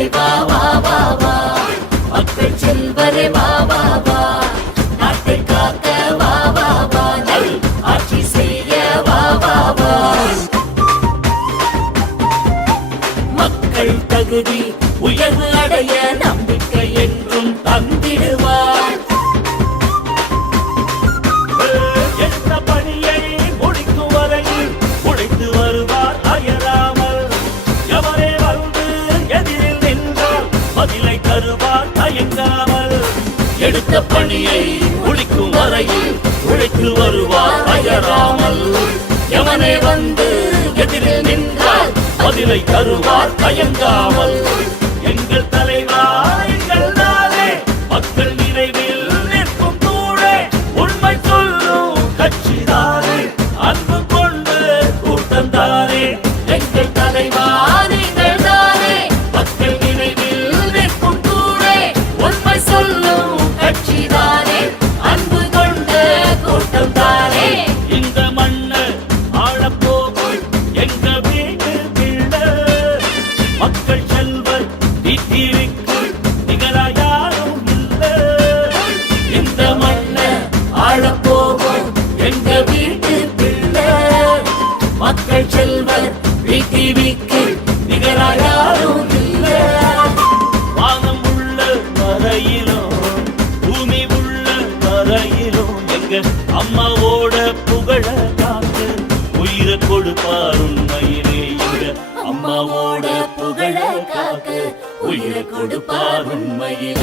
செல்வரே வா வா வா வா. மக்கள் செல்வரே வா வா வா. நாட்டை காக்க வா வா வா. ஆட்சி செய்ய வா வா வா. மக்கள் தகுதி உயர்வு அடைய தருவார் தயங்காமல். எடுத்த பணியை முடிக்கும் வரையில் உழைத்து வருவார் அயராமல் எவனே வந்து எதிரில் நின்றால் பதிலை தருவார் தயங்காமல். எங்கள் தலைவர் வரையிலும் பூமி உள்ள வரையிலும் எங்க அம்மாவோட புகழ காத்து உயிரை கொடுப்பார் உண்மையிலே. எங்க அம்மாவோட புகழ காத்து உயிரை கொடுப்பார் உண்மையில.